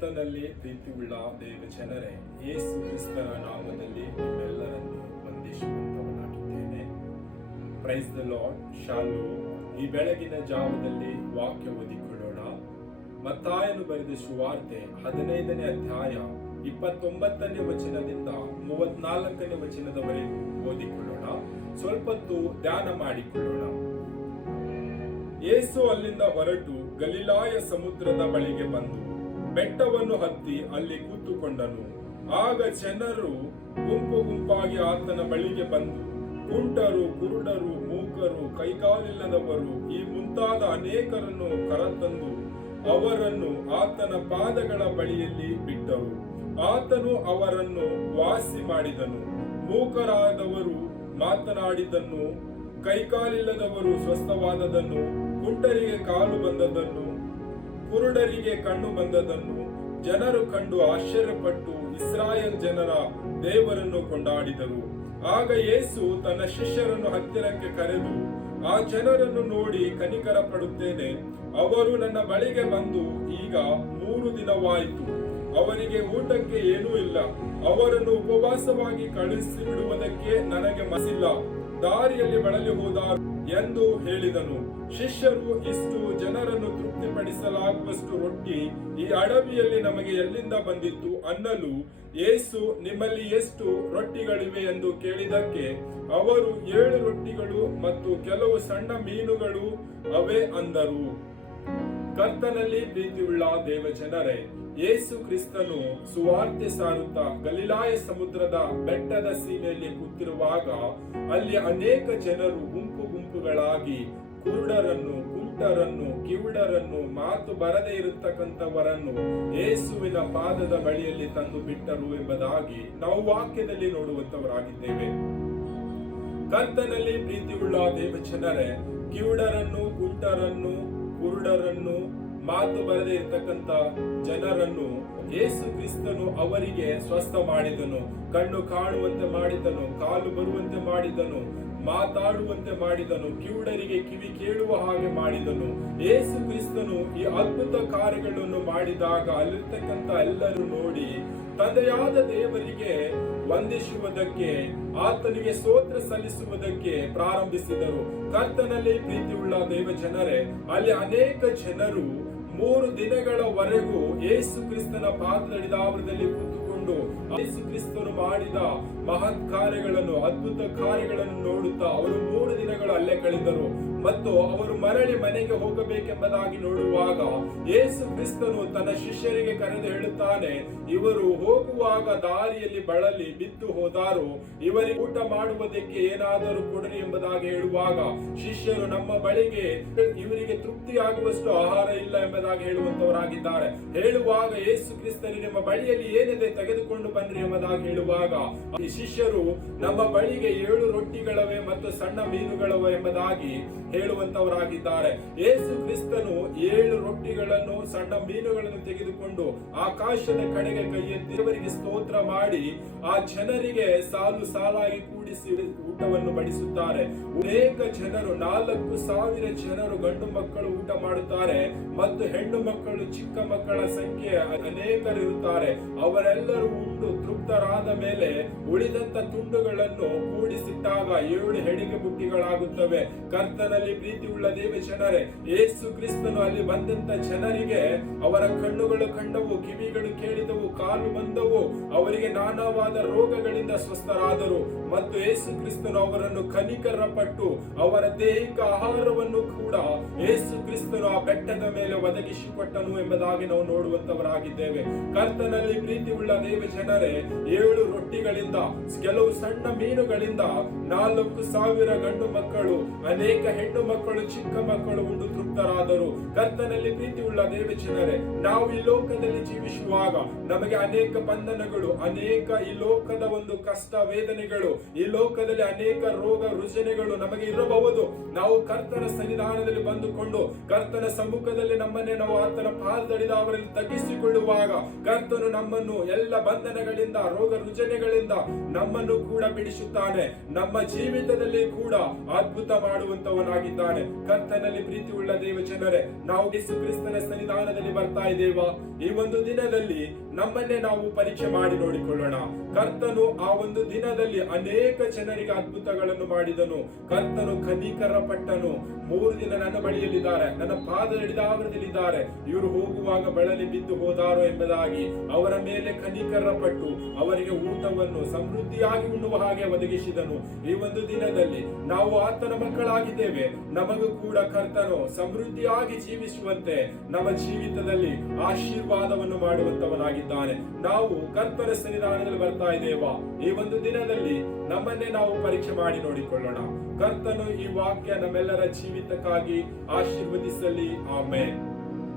ಕರ್ತನಲ್ಲಿ ಪ್ರೀತಿಯುಳ್ಳ ದೇವ ಜನರೇ, ಯೇಸು ಕ್ರಿಸ್ತನ ನಾಮದಲ್ಲಿ ನಿಮ್ಮೆಲ್ಲರನ್ನು ವಂದಿಸುವಂತವನಾಗಿದ್ದೇನೆ. ಪ್ರೈಸ್ ದ ಲಾರ್ಡ್ ಶಾಲು, ಈ ಬೆಳಗಿನ ಜಾವದಲ್ಲಿ ವಾಕ್ಯ ಓದಿಕೊಳ್ಳೋಣ. ಮತ್ತಾಯನು ಬರೆದ ಸುವಾರ್ತೆ ಹದಿನೈದನೇ ಅಧ್ಯಾಯ ಇಪ್ಪತ್ತೊಂಬತ್ತನೇ ವಚನದಿಂದ ಮೂವತ್ನಾಲ್ಕನೇ ವಚನದವರೆಗೂ ಓದಿಕೊಳ್ಳೋಣ. ಸ್ವಲ್ಪತ್ತು ಧ್ಯಾನ ಮಾಡಿಕೊಳ್ಳೋಣ. ಯೇಸು ಅಲ್ಲಿಂದ ಹೊರಟು ಗಲಿಲಾಯ ಸಮುದ್ರದ ಬಳಿಗೆ ಬಂದು ಬೆಟ್ಟವನ್ನು ಹತ್ತಿ ಅಲ್ಲಿ ಕೂತುಕೊಂಡನು. ಆಗ ಜನರು ಗುಂಪು ಗುಂಪಾಗಿ ಆತನ ಬಳಿಗೆ ಬಂದು, ಕುಂಟರು, ಕುರುಡರು, ಮೂಕರು, ಕೈಕಾಲಿಲ್ಲದವರು ಈ ಮುಂತಾದ ಅನೇಕರನ್ನು ಕರತಂದು ಅವರನ್ನು ಆತನ ಪಾದಗಳ ಬಳಿಯಲ್ಲಿ ಬಿಟ್ಟರು. ಆತನು ಅವರನ್ನು ವಾಸಿ ಮಾಡಿದನು. ಮೂಕರಾದವರು ಮಾತನಾಡಿದ್ದನ್ನು, ಕೈಕಾಲಿಲ್ಲದವರು ಸ್ವಸ್ಥವಾದದನ್ನು ಕುಂಟರಿಗೆ ಕಾಲು ಬಂದದನ್ನು ಕುರುಡರಿಗೆ ಕಂಡು ಬಂದದನ್ನು ಜನರು ಕಂಡು ಆಶ್ಚರ್ಯಪಟ್ಟು ಇಸ್ರಾಯೇಲ್ ಜನರ ದೇವರನ್ನು ಕೊಂಡಾಡಿದರು. ಆಗ ಯೇಸು ತನ್ನ ಶಿಷ್ಯರನ್ನು ಹತ್ತಿರಕ್ಕೆ ಕರೆದು, ಆ ಜನರನ್ನು ನೋಡಿ ಕನಿಕರ ಪಡುತ್ತೇನೆ ಅವರು ನನ್ನ ಬಳಿಗೆ ಬಂದು ಈಗ ಮೂರು ದಿನವಾಯಿತು. ಅವರಿಗೆ ಊಟಕ್ಕೆ ಏನೂ ಇಲ್ಲ. ಅವರನ್ನು ಉಪವಾಸವಾಗಿ ಕಳುಹಿಸಿ ಬಿಡುವುದಕ್ಕೆ ನನಗೆ ಮಸಿಲ್ಲ ದಾರಿಯಲ್ಲಿ ಬಳಲಿ ಹೋದಾರು ಎಂದು ಹೇಳಿದನು. ಶಿಷ್ಯರು ಇಷ್ಟು ಜನರನ್ನು ತೃಪ್ತಿಪಡಿಸಲಾಗುವಷ್ಟು ರೊಟ್ಟಿ ಈ ಅಡವಿಯಲ್ಲಿ ನಮಗೆ ಎಲ್ಲಿಂದ ಬಂದಿತ್ತು ಅನ್ನಲು, ಏಸು, ನಿಮ್ಮಲ್ಲಿ ಎಷ್ಟು ರೊಟ್ಟಿಗಳಿವೆ? ಎಂದು ಕೇಳಿದಕ್ಕೆ ಅವರು ಏಳು ರೊಟ್ಟಿಗಳು ಮತ್ತು ಕೆಲವು ಸಣ್ಣ ಮೀನುಗಳು ಅವೇ ಅಂದರು. ಕರ್ತನಲ್ಲಿ ಪ್ರೀತಿಯುಳ್ಳ ದೇವ ಜನರೇ ಯೇಸು ಕ್ರಿಸ್ತನು ಸುವಾರ್ತೆ ಸಾರುತ್ತಾ ಗಲಿಲಾಯ ಸಮುದ್ರದ ಬೆಟ್ಟದ ಸೀಮೆಯಲ್ಲಿ ಕೂತಿರುವಾಗ ಅಲ್ಲಿ ಅನೇಕ ಜನರು ಗುಂಪು ಗುಂಪುಗಳಾಗಿ ಕುರುಡರನ್ನು, ಕುಂಟರನ್ನು, ಕಿವುಡರನ್ನು, ಮಾತು ಬರದೇ ಇರತಕ್ಕಂಥವರನ್ನು ಯೇಸುವಿನ ಪಾದದ ಬಳಿಯಲ್ಲಿ ತಂದು ಬಿಟ್ಟರು ಎಂಬುದಾಗಿ ನಾವು ವಾಕ್ಯದಲ್ಲಿ ನೋಡುವಂತವರಾಗಿದ್ದೇವೆ ಕರ್ತನಲ್ಲಿ ಪ್ರೀತಿಯುಳ್ಳ ದೇವಚನರೇ ಕಿವುಡರನ್ನು, ಕುಂಟರನ್ನು, ಕುರುಡರನ್ನು ಮಾತು ಬರದೇ ಇರತಕ್ಕಂತ ಜನರನ್ನು ಯೇಸು ಕ್ರಿಸ್ತನು ಅವರಿಗೆ ಸ್ವಸ್ಥ ಮಾಡಿದನು. ಕಣ್ಣು ಕಾಣುವಂತೆ ಮಾಡಿದನು, ಕಾಲು ಬರುವಂತೆ ಮಾಡಿದನು, ಮಾತಾಡುವಂತೆ ಮಾಡಿದನು, ಕಿವುಡರಿಗೆ ಕಿವಿ ಕೇಳುವ ಹಾಗೆ ಮಾಡಿದನು. ಯೇಸು ಕ್ರಿಸ್ತನು ಈ ಅದ್ಭುತ ಕಾರ್ಯಗಳನ್ನು ಮಾಡಿದಾಗ ಅಲ್ಲಿರ್ತಕ್ಕಂಥ ಎಲ್ಲರೂ ನೋಡಿ ತಂದೆಯಾದ ದೇವರಿಗೆ ವಂದಿಸುವುದಕ್ಕೆ, ಆತನಿಗೆ ಸ್ತೋತ್ರ ಸಲ್ಲಿಸುವುದಕ್ಕೆ ಪ್ರಾರಂಭಿಸಿದರು. ಕರ್ತನಲ್ಲಿ ಪ್ರೀತಿಯುಳ್ಳ ದೇವ ಜನರೇ ಅಲ್ಲಿ ಅನೇಕ ಜನರು ಮೂರು ದಿನಗಳವರೆಗೂ ಯೇಸು ಕ್ರಿಸ್ತನ ಪಾದದಡಿದಾವರದಲ್ಲಿ ಕೂತುಕೊಂಡು ಯೇಸು ಕ್ರಿಸ್ತನು ಮಾಡಿದ ಮಹತ್ ಕಾರ್ಯಗಳನ್ನು ಅದ್ಭುತ ಕಾರ್ಯಗಳನ್ನು ನೋಡುತ್ತಾ ಅವರು ಮೂರು ದಿನಗಳು ಅಲ್ಲೇ ಕಳೆದರು. ಮತ್ತು ಅವರು ಮರಳಿ ಮನೆಗೆ ಹೋಗಬೇಕೆಂಬುದಾಗಿ ನೋಡುವಾಗ ಯೇಸು ಕ್ರಿಸ್ತನು ತನ್ನ ಶಿಷ್ಯರಿಗೆ ಕರೆದು ಹೇಳುತ್ತಾನೆ, ಇವರು ಹೋಗುವಾಗ ದಾರಿಯಲ್ಲಿ ಬಳಲಿ, ಬಿದ್ದು ಹೋದಾರು. ಇವರಿಗೆ ಊಟ ಮಾಡುವುದಕ್ಕೆ ಏನಾದರೂ ಕೊಡಲಿ ಎಂಬುದಾಗಿ ಹೇಳುವಾಗ ಶಿಷ್ಯರು ನಮ್ಮ ಬಳಿಗೆ, ಇವರಿಗೆ ತೃಪ್ತಿಯಾಗುವಷ್ಟು ಆಹಾರ ಇಲ್ಲ ಎಂಬುದಾಗಿ ಹೇಳುವಂತವರಾಗಿದ್ದಾರೆ. ಹೇಳುವಾಗ ಯೇಸು ಕ್ರಿಸ್ತನು ನಿಮ್ಮ ಬಳಿಯಲ್ಲಿ ಏನಿದೆ ತೆಗೆದುಕೊಂಡು ಬನ್ನಿ ಎಂಬುದಾಗಿ ಹೇಳುವಾಗ ಶಿಷ್ಯರು, ನಮ್ಮ ಬಳಿಗೆ ಏಳು ರೊಟ್ಟಿಗಳವೆ ಮತ್ತು ಸಣ್ಣ ಮೀನುಗಳವೆ ಎಂಬುದಾಗಿ ಹೇಳುವಂತವರಾಗಿದ್ದಾರೆ. ಏಸು ಕ್ರಿಸ್ತನು ಏಳು ರೊಟ್ಟಿಗಳನ್ನು, ಸಣ್ಣ ಮೀನುಗಳನ್ನು ತೆಗೆದುಕೊಂಡು ಆಕಾಶದ ಕಡೆಗೆ ಕೈ ದೇವರಿಗೆ ಸ್ತೋತ್ರ ಮಾಡಿ, ಆ ಜನರಿಗೆ ಸಾಲು ಸಾಲಾಗಿ ಕೂಡಿಸಿ ಊಟವನ್ನು ಬಡಿಸುತ್ತಾರೆ. ಅನೇಕ ಜನರು, ನಾಲ್ಕು ಸಾವಿರ ಜನರು ಗಂಡು ಮಕ್ಕಳು ಊಟ ಮಾಡುತ್ತಾರೆ. ಮತ್ತು ಹೆಣ್ಣು ಮಕ್ಕಳು, ಚಿಕ್ಕ ಮಕ್ಕಳ ಸಂಖ್ಯೆ ಅನೇಕರು ಇರುತ್ತಾರೆ. ಅವರೆಲ್ಲರೂ ಉಂಡು ತೃಪ್ತರಾದ ಮೇಲೆ ಉಳಿದಂತ ತುಂಡುಗಳನ್ನು ಕೂಡಿಸಿಟ್ಟಾಗ ಏಳು ಹೆಣಿಗೆ ಬುಟ್ಟಿಗಳಾಗುತ್ತವೆ. ಕರ್ತನಲ್ಲಿ ಪ್ರೀತಿಯುಳ್ಳ ದೇವ ಜನರೇ ಏಸು ಕ್ರಿಸ್ತನು ಅಲ್ಲಿ ಬಂದಂತ ಜನರಿಗೆ ಅವರ ಕಣ್ಣುಗಳು ಕಂಡವು, ಕಿವಿಗಳು ಕೇಳಿದವು, ಕಾಲು ಬಂದವು. ಅವರಿಗೆ ನಾನಾವಾದ ರೋಗಗಳಿಂದ ಸ್ವಸ್ಥರಾದರು. ಮತ್ತು ಯೇಸು ಕ್ರಿಸ್ತನು ಅವರನ್ನು ಕನಿಕರ ಪಟ್ಟು ಅವರ ದೇಹಿಕ ಆಹಾರವನ್ನು ಕೂಡ ಯೇಸು ಕ್ರಿಸ್ತನು ಆ ಬೆಟ್ಟದ ಮೇಲೆ ಒದಗಿಸಿಕೊಟ್ಟನು ಎಂಬುದಾಗಿ ನಾವು ನೋಡುವಂತವರಾಗಿದ್ದೇವೆ ಕರ್ತನಲ್ಲಿ ಪ್ರೀತಿಯುಳ್ಳ ದೇವ ಜನರೇ ಏಳು ರೊಟ್ಟಿಗಳಿಂದ, ಕೆಲವು ಸಣ್ಣ ಮೀನುಗಳಿಂದ ನಾಲ್ಕು ಸಾವಿರ ಗಂಡು ಮಕ್ಕಳು, ಅನೇಕ ಹೆಣ್ಣು ಮಕ್ಕಳು, ಚಿಕ್ಕ ಮಕ್ಕಳು ಉಂಡು ತೃಪ್ತರಾದರು. ಕರ್ತನಲ್ಲಿ ಪ್ರೀತಿಯುಳ್ಳ ದೇವ ಜನರೇ ನಾವು ಈ ಲೋಕದಲ್ಲಿ ಜೀವಿಸುವಾಗ ನಮಗೆ ಅನೇಕ ಬಂಧನಗಳು, ಅನೇಕ ಈ ಲೋಕದ ಒಂದು ಕಷ್ಟ, ವೇದನೆಗಳು ಲೋಕದಲ್ಲಿ ಅನೇಕ ರೋಗ, ರುಜನೆಗಳು ನಮಗೆ ಇರಬಹುದು. ನಾವು ಕರ್ತನ ಸನ್ನಿಧಾನದಲ್ಲಿ ಬಂದುಕೊಂಡು, ಕರ್ತನ ಸಮ್ಮುಖದಲ್ಲಿ ನಮ್ಮನ್ನೇ ನಾವು ಆತನ ಪಾಲ್ದಡಿದ ಅವರಲ್ಲಿ ತಗ್ಗಿಸಿಕೊಳ್ಳುವಾಗ, ಕರ್ತನು ನಮ್ಮನ್ನು ಎಲ್ಲ ಬಂಧನಗಳಿಂದ, ರೋಗ, ರುಜನೆಗಳಿಂದ ನಮ್ಮನ್ನು ಕೂಡ ಬಿಡಿಸುತ್ತಾನೆ. ನಮ್ಮ ಜೀವಿತದಲ್ಲಿ ಕೂಡ ಅದ್ಭುತ ಮಾಡುವಂತವನಾಗಿದ್ದಾನೆ ಕರ್ತನಲ್ಲಿ ಪ್ರೀತಿ ಉಳ್ಳ ದೇವ ಜನರೇ ನಾವು ಯೇಸು ಕ್ರಿಸ್ತನ ಸನ್ನಿಧಾನದಲ್ಲಿ ಬರ್ತಾ ಇದ್ದೇವ? ಈ ಒಂದು ದಿನದಲ್ಲಿ ದಿನದಲ್ಲಿ ನಮ್ಮನ್ನೇ ನಾವು ಪರೀಕ್ಷೆ ಮಾಡಿ ನೋಡಿಕೊಳ್ಳೋಣ. ಕರ್ತನು ಆ ಒಂದು ದಿನದಲ್ಲಿ ಅನೇಕ ಜನರಿಗೆ ಅದ್ಭುತಗಳನ್ನು ಮಾಡಿದನು. ಕರ್ತನು ಕನಿಕರ ಪಟ್ಟನು ಮೂರು ದಿನ ನನ್ನ ಬಳಿಯಲ್ಲಿದ್ದಾರೆ. ನನ್ನ ಪಾದ ಹಿಡಿದಾವರದಲ್ಲಿದ್ದಾರೆ. ಇವರು ಹೋಗುವಾಗ ಬಳಲಿ ಬಿದ್ದು ಹೋದಾರೋ ಎಂಬುದಾಗಿ ಅವರ ಮೇಲೆ ಕನಿಕರ ಪಟ್ಟು ಅವರಿಗೆ ಊಟವನ್ನು ಸಮೃದ್ಧಿಯಾಗಿ ಉಣ್ಣುವ ಹಾಗೆ ಒದಗಿಸಿದನು. ಈ ಒಂದು ದಿನದಲ್ಲಿ ನಾವು ಆತನ ಮಕ್ಕಳಾಗಿದ್ದೇವೆ. ನಮಗೂ ಕೂಡ ಕರ್ತನು ಸಮೃದ್ಧಿಯಾಗಿ ಜೀವಿಸುವಂತೆ ನಮ್ಮ ಜೀವಿತದಲ್ಲಿ ಆಶೀರ್ವಾದವನ್ನು ಮಾಡುವಂತವನಾಗಿದ್ದಾನೆ. ನಾವು ಕರ್ತನ ಸನ್ನಿಧಾನದಲ್ಲಿ ಬರ್ತಾ ಇದ್ದೇವಾ, ಈ ಒಂದು ದಿನದಲ್ಲಿ ನಮ್ಮನ್ನೇ ನಾವು ಪರೀಕ್ಷೆ ಮಾಡಿ ನೋಡಿಕೊಳ್ಳೋಣ. ಕರ್ತನು ಈ ವಾಕ್ಯ ನಮ್ಮೆಲ್ಲರ ಜೀವಿತಕ್ಕಾಗಿ ಆಶೀರ್ವದಿಸಲಿ. ಆಮೇಲೆ